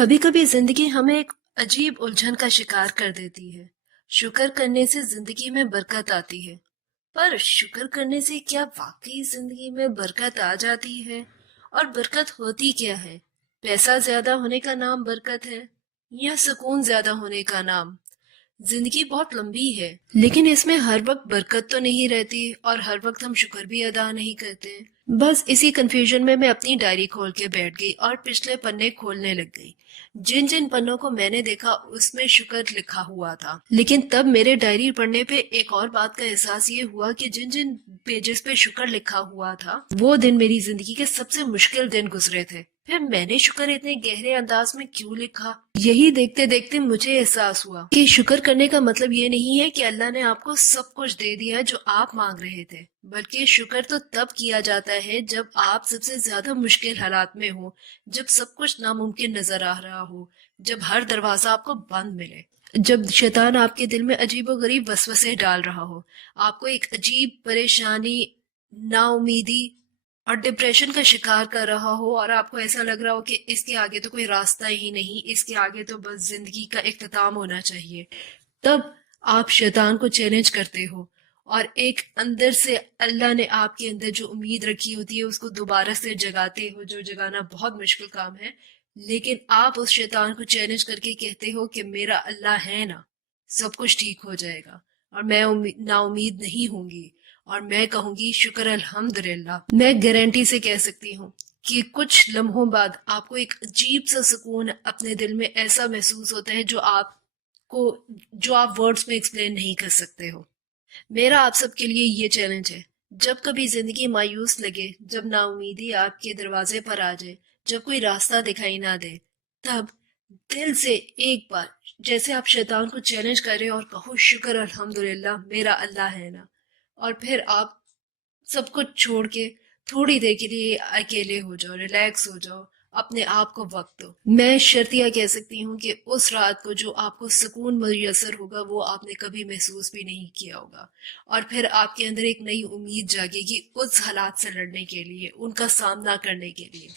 کبھی کبھی زندگی ہمیں ایک عجیب الجھن کا شکار کر دیتی ہے۔ شکر کرنے سے زندگی میں برکت آتی ہے، پر شکر کرنے سے کیا واقعی زندگی میں برکت آ جاتی ہے؟ اور برکت ہوتی کیا ہے؟ پیسہ زیادہ ہونے کا نام برکت ہے یا سکون زیادہ ہونے کا نام؟ زندگی بہت لمبی ہے، لیکن اس میں ہر وقت برکت تو نہیں رہتی اور ہر وقت ہم شکر بھی ادا نہیں کرتے۔ بس اسی کنفیوژن میں اپنی ڈائری کھول کے بیٹھ گئی اور پچھلے پنے کھولنے لگ گئی۔ جن جن پنوں کو میں نے دیکھا اس میں شکر لکھا ہوا تھا، لیکن تب میرے ڈائری پڑھنے پہ ایک اور بات کا احساس یہ ہوا کہ جن جن پیجز پہ شکر لکھا ہوا تھا وہ دن میری زندگی کے سب سے مشکل دن گزرے تھے۔ پھر میں نے شکر اتنے گہرے انداز میں کیوں لکھا؟ یہی دیکھتے دیکھتے مجھے احساس ہوا کہ شکر کرنے کا مطلب یہ نہیں ہے کہ اللہ نے آپ کو سب کچھ دے دیا جو آپ مانگ رہے تھے، بلکہ شکر تو تب کیا جاتا ہے جب آپ سب سے زیادہ مشکل حالات میں ہو، جب سب کچھ ناممکن نظر آ رہا ہو، جب ہر دروازہ آپ کو بند ملے، جب شیطان آپ کے دل میں عجیب و غریب وسوسے ڈال رہا ہو، آپ کو ایک عجیب پریشانی، نا امیدی اور ڈپریشن کا شکار کر رہا ہو اور آپ کو ایسا لگ رہا ہو کہ اس کے آگے تو کوئی راستہ ہی نہیں، اس کے آگے تو بس زندگی کا اختتام ہونا چاہیے۔ تب آپ شیطان کو چیلنج کرتے ہو اور ایک اندر سے اللہ نے آپ کے اندر جو امید رکھی ہوتی ہے اس کو دوبارہ سے جگاتے ہو، جو جگانا بہت مشکل کام ہے، لیکن آپ اس شیطان کو چیلنج کر کے کہتے ہو کہ میرا اللہ ہے نا، سب کچھ ٹھیک ہو جائے گا اور میں نا امید نہیں ہوں گی اور میں کہوں گی شکر الحمدللہ۔ میں گارنٹی سے کہہ سکتی ہوں کہ کچھ لمحوں بعد آپ کو ایک عجیب سا سکون اپنے دل میں ایسا محسوس ہوتا ہے جو آپ ورڈز میں ایکسپلین نہیں کر سکتے ہو۔ میرا آپ سب کے لیے یہ چیلنج ہے، جب کبھی زندگی مایوس لگے، جب نا امیدی آپ کے دروازے پر آ جائے، جب کوئی راستہ دکھائی نہ دے، تب دل سے ایک بار جیسے آپ شیطان کو چیلنج کریں اور کہو شکر الحمدللہ میرا اللہ ہے نا، اور پھر آپ سب کچھ چھوڑ کے تھوڑی دیر کے لیے اکیلے ہو جاؤ، ریلیکس ہو جاؤ، اپنے آپ کو وقت دو۔ میں شرطیہ کہہ سکتی ہوں کہ اس رات کو جو آپ کو سکون میسر ہوگا وہ آپ نے کبھی محسوس بھی نہیں کیا ہوگا، اور پھر آپ کے اندر ایک نئی امید جاگے گی اس حالات سے لڑنے کے لیے، ان کا سامنا کرنے کے لیے۔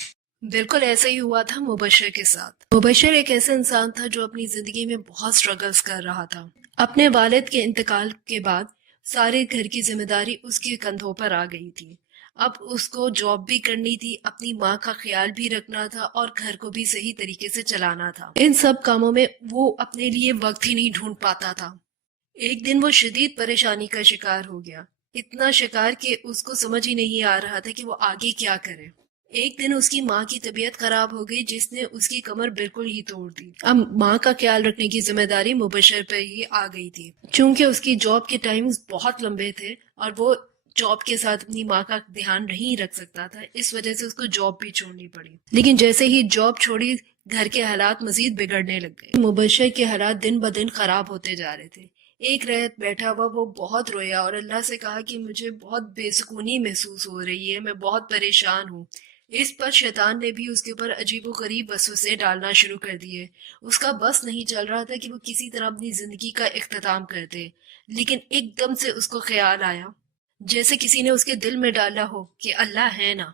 بالکل ایسا ہی ہوا تھا مبشر کے ساتھ۔ مبشر ایک ایسا انسان تھا جو اپنی زندگی میں بہت سٹرگلز کر رہا تھا۔ اپنے والد کے انتقال کے بعد سارے گھر کی ذمہ داری اس کے کندھوں پر آ گئی تھی۔ اب اس کو جاب بھی کرنی تھی، اپنی ماں کا خیال بھی رکھنا تھا اور گھر کو بھی صحیح طریقے سے چلانا تھا۔ ان سب کاموں میں وہ اپنے لیے وقت ہی نہیں ڈھونڈ پاتا تھا۔ ایک دن وہ شدید پریشانی کا شکار ہو گیا، اتنا شکار کہ اس کو سمجھ ہی نہیں آ رہا تھا کہ وہ آگے کیا کرے۔ ایک دن اس کی ماں کی طبیعت خراب ہو گئی جس نے اس کی کمر بالکل ہی توڑ دی۔ اب ماں کا خیال رکھنے کی ذمہ داری مبشر پر ہی آ گئی تھی، چونکہ اس کی جاب کے ٹائمز بہت لمبے تھے اور وہ جاب کے ساتھ اپنی ماں کا دھیان نہیں رکھ سکتا تھا، اس وجہ سے اس کو جاب بھی چھوڑنی پڑی۔ لیکن جیسے ہی جاب چھوڑی گھر کے حالات مزید بگڑنے لگ گئے۔ مبشر کے حالات دن بدن خراب ہوتے جا رہے تھے۔ ایک رات بیٹھا ہوا وہ بہت رویا اور اللہ سے کہا کہ مجھے بہت بے سکونی محسوس ہو رہی ہے، میں بہت پریشان ہوں۔ اس پر شیطان نے بھی اس کے اوپر عجیب و غریب وسوسے ڈالنا شروع کر دیے۔ اس کا بس نہیں چل رہا تھا کہ وہ کسی طرح اپنی زندگی کا اختتام کر دے، لیکن ایک دم سے اس کو خیال آیا جیسے کسی نے اس کے دل میں ڈالا ہو کہ اللہ ہے نا،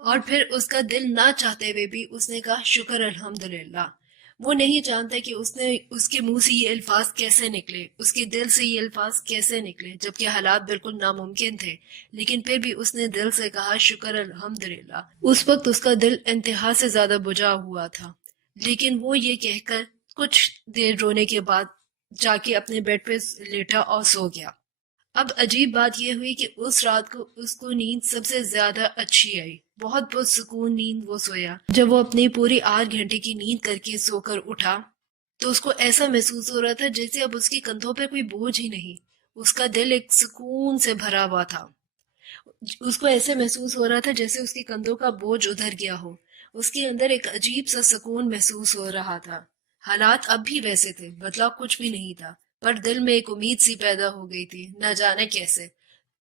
اور پھر اس کا دل نہ چاہتے ہوئے بھی اس نے کہا شکر الحمدللہ۔ وہ نہیں جانتا کہ اس کے منہ سے یہ الفاظ کیسے نکلے، اس کے دل سے یہ الفاظ کیسے نکلے، جبکہ حالات بالکل ناممکن تھے، لیکن پھر بھی اس نے دل سے کہا شکر الحمدللہ۔ اس وقت اس کا دل انتہا سے زیادہ بجھا ہوا تھا، لیکن وہ یہ کہہ کر کچھ دیر رونے کے بعد جا کے اپنے بیڈ پہ لیٹا اور سو گیا۔ اب عجیب بات یہ ہوئی کہ اس رات کو اس کو نیند سب سے زیادہ اچھی آئی، بہت سکون نیند وہ سویا۔ جب وہ اپنی پوری 8 گھنٹے کی نیند کر کے سو کر اٹھا تو اس کو ایسا محسوس ہو رہا تھا جیسے اب اس کے کندھوں پہ کوئی بوجھ ہی نہیں، اس کا دل ایک سکون سے بھرا ہوا تھا۔ اس کو ایسے محسوس ہو رہا تھا جیسے اس کے کندھوں کا بوجھ اتر گیا ہو، اس کے اندر ایک عجیب سا سکون محسوس ہو رہا تھا۔ حالات اب بھی ویسے تھے، بدلاؤ کچھ بھی نہیں تھا، پر دل میں ایک امید سی پیدا ہو گئی تھی، نہ جانے کیسے۔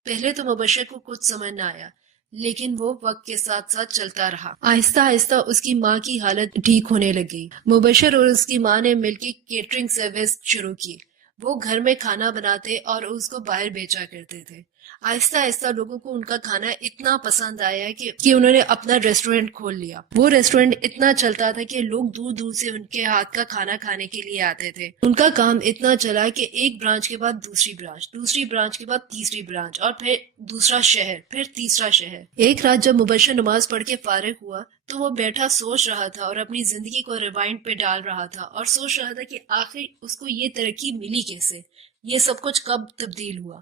پہلے تو مبشر کو کچھ سمجھ نہ آیا، لیکن وہ وقت کے ساتھ ساتھ چلتا رہا۔ آہستہ آہستہ اس کی ماں کی حالت ٹھیک ہونے لگی۔ مبشر اور اس کی ماں نے مل کے کیٹرنگ سروس شروع کی۔ وہ گھر میں کھانا بناتے اور اس کو باہر بیچا کرتے تھے۔ آہستہ آہستہ لوگوں کو ان کا کھانا اتنا پسند آیا کہ انہوں نے اپنا ریسٹورینٹ کھول لیا۔ وہ ریسٹورینٹ اتنا چلتا تھا کہ لوگ دور دور سے ان کے ہاتھ کا کھانا کھانے کے لیے آتے تھے۔ ان کا کام اتنا چلا کہ ایک برانچ کے بعد دوسری برانچ، دوسری برانچ کے بعد تیسری برانچ، اور پھر دوسرا شہر، پھر تیسرا شہر۔ ایک رات جب مبشر نماز پڑھ کے فارغ ہوا تو وہ بیٹھا سوچ رہا تھا اور اپنی زندگی کو ریوائنڈ پہ ڈال رہا تھا، اور سوچ رہا تھا کہ آخر اس کو یہ ترقی ملی کیسے، یہ سب کچھ کب تبدیل ہوا۔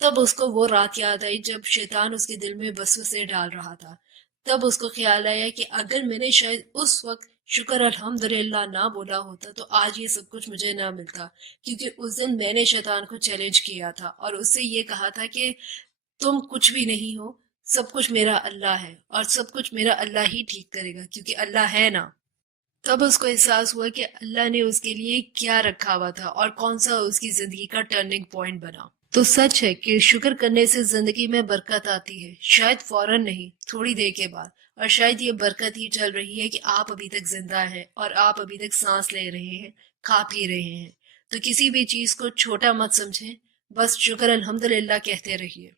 تب اس کو وہ رات یاد آئی جب شیطان اس کے دل میں وسوسے ڈال رہا تھا۔ تب اس کو خیال آیا کہ اگر میں نے شاید اس وقت شکر الحمدللہ نہ بولا ہوتا تو آج یہ سب کچھ مجھے نہ ملتا، کیونکہ اس دن میں نے شیطان کو چیلنج کیا تھا اور اس سے یہ کہا تھا کہ تم کچھ بھی نہیں ہو، سب کچھ میرا اللہ ہے، اور سب کچھ میرا اللہ ہی ٹھیک کرے گا کیونکہ اللہ ہے نا۔ تب اس کو احساس ہوا کہ اللہ نے اس کے لیے کیا رکھا ہوا تھا اور کون سا اس کی زندگی کا ٹرننگ پوائنٹ بنا۔ تو سچ ہے کہ شکر کرنے سے زندگی میں برکت آتی ہے، شاید فوراً نہیں، تھوڑی دیر کے بعد، اور شاید یہ برکت ہی چل رہی ہے کہ آپ ابھی تک زندہ ہیں اور آپ ابھی تک سانس لے رہے ہیں، کھا پی رہے ہیں۔ تو کسی بھی چیز کو چھوٹا مت سمجھیں، بس شکر الحمدللہ کہتے رہیے۔